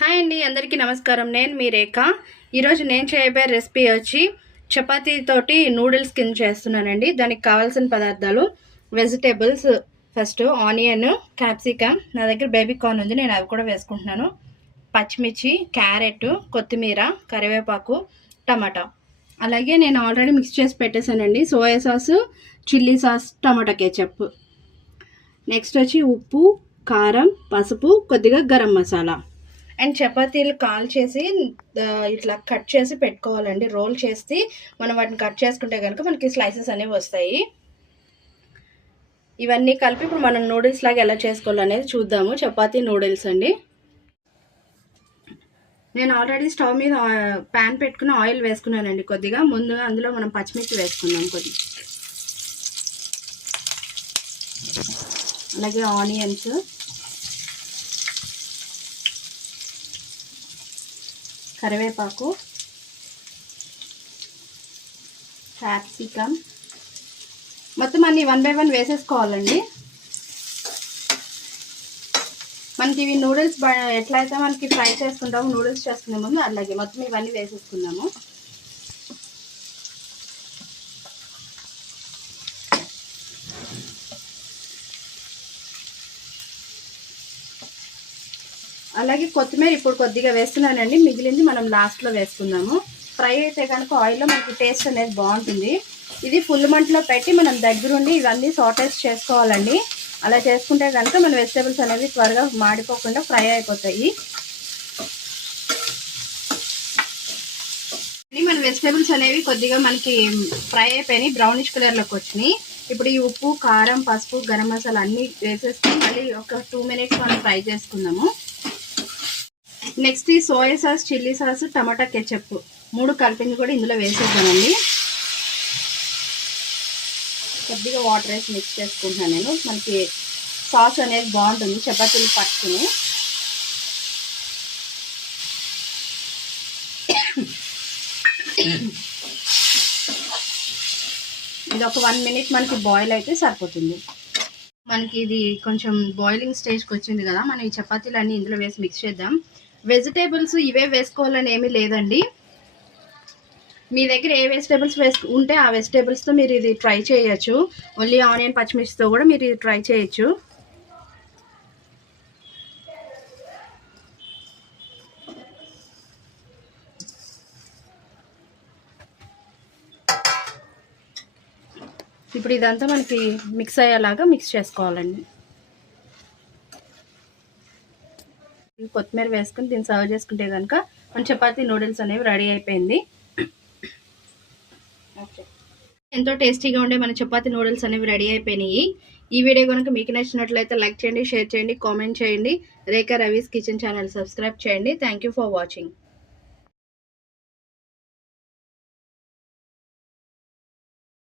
Hi అండి, అందరికీ నమస్కారం. నేను మీ రేఖ. ఈరోజు నేను చేయబోయే రెసిపీ వచ్చి చపాతీతోటి నూడిల్స్ కింద చేస్తున్నానండి. దానికి కావాల్సిన పదార్థాలు వెజిటేబుల్స్. ఫస్ట్ ఆనియన్, క్యాప్సికమ్, నా దగ్గర బేబీ కార్న్ ఉంది, నేను అవి కూడా వేసుకుంటున్నాను. పచ్చిమిర్చి, క్యారెట్, కొత్తిమీర, కరివేపాకు, టమాటా. అలాగే నేను ఆల్రెడీ మిక్స్ చేసి పెట్టేశానండి సోయా సాసు, చిల్లీ సాస్, టమాటా కేచప్. నెక్స్ట్ వచ్చి ఉప్పు, కారం, పసుపు, కొద్దిగా గరం మసాలా. అండ్ చపాతీలు కాల్ చేసి ఇట్లా కట్ చేసి పెట్టుకోవాలండి. రోల్ చేసి మనం వాటిని కట్ చేసుకుంటే కనుక మనకి స్లైసెస్ అనేవి వస్తాయి. ఇవన్నీ కలిపి ఇప్పుడు మనం నూడిల్స్ లాగా ఎలా చేసుకోవాలనేది చూద్దాము. చపాతీ నూడిల్స్ అండి. నేను ఆల్రెడీ స్టవ్ మీద ప్యాన్ పెట్టుకుని ఆయిల్ వేసుకున్నానండి. కొద్దిగా ముందుగా అందులో మనం పచ్చిమిర్చి వేసుకున్నాం కొద్దిగా, అలాగే ఆనియన్స్, కరివేపాకు, క్యాప్సికమ్, మొత్తం అన్ని 1 by 1 వేసేసుకోవాలండి. మనకి ఇవి నూడిల్స్ ఎట్లయితే మనకి ఫ్రై చేసుకుంటాము నూడిల్స్ చేసుకునే ముందు, అలాగే మొత్తం ఇవన్నీ వేసేసుకున్నాము. అలాగే కొత్తిమీర ఇప్పుడు కొద్దిగా వేస్తున్నానండి, మిగిలింది మనం లాస్ట్లో వేసుకుందాము. ఫ్రై అయితే కనుక ఆయిల్లో మనకి టేస్ట్ అనేది బాగుంటుంది. ఇది ఫుల్ మంటలో పెట్టి మనం దగ్గరుండి ఇవన్నీ సాటేజ్ చేసుకోవాలండి. అలా చేసుకుంటే కనుక మన వెజిటేబుల్స్ అనేవి త్వరగా మాడిపోకుండా ఫ్రై అయిపోతాయి. మన వెజిటేబుల్స్ అనేవి కొద్దిగా మనకి ఫ్రై అయిపోయినాయి, బ్రౌనిష్ కలర్లోకి వచ్చినాయి. ఇప్పుడు ఈ ఉప్పు, కారం, పసుపు, గరం మసాలా అన్నీ వేసేసుకుని మళ్ళీ ఒక 2 minutes మనం ఫ్రై చేసుకుందాము. నెక్స్ట్ ఈ సోయా సాస్, చిల్లీ సాస్, టమాటా కెచప్ 3 కలిపింది కూడా ఇందులో వేసేద్దామండి. కొద్దిగా వాటర్ వేసి మిక్స్ చేసుకుంటున్నాను నేను. మనకి సాస్ అనేది బాగుంటుంది చపాతీలు పట్టుకుని. ఇది ఒక 1 minute మనకి బాయిల్ అయితే సరిపోతుంది. మనకి ఇది కొంచెం బాయిలింగ్ స్టేజ్కి వచ్చింది కదా, మనం ఈ చపాతీలు అన్నీ ఇందులో వేసి మిక్స్ చేద్దాం. వెజిటేబుల్స్ ఇవే వేసుకోవాలని ఏమీ లేదండి. మీ దగ్గర ఏ వెజిటేబుల్స్ ఉంటే ఆ వెజిటేబుల్స్తో మీరు ఇది ట్రై చేయొచ్చు. ఓన్లీ ఆనియన్, పచ్చిమిర్చితో కూడా మీరు ఇది ట్రై చేయొచ్చు. ఇప్పుడు ఇదంతా మనకి మిక్స్ అయ్యేలాగా మిక్స్ చేసుకోవాలండి. కొత్తిమీర వేసుకుని దీన్ని సర్వ్ చేసుకుంటే కనుక మన చపాతీ నూడిల్స్ అనేవి రెడీ అయిపోయింది. ఎంతో టేస్టీగా ఉండే మన చపాతీ నూడిల్స్ అనేవి రెడీ అయిపోయినాయి. ఈ వీడియో కనుక మీకు నచ్చినట్లయితే లైక్ చేయండి, షేర్ చేయండి, కామెంట్ చేయండి. రేఖా రవీస్ కిచెన్ ఛానల్ సబ్స్క్రైబ్ చేయండి. Thank you for watching.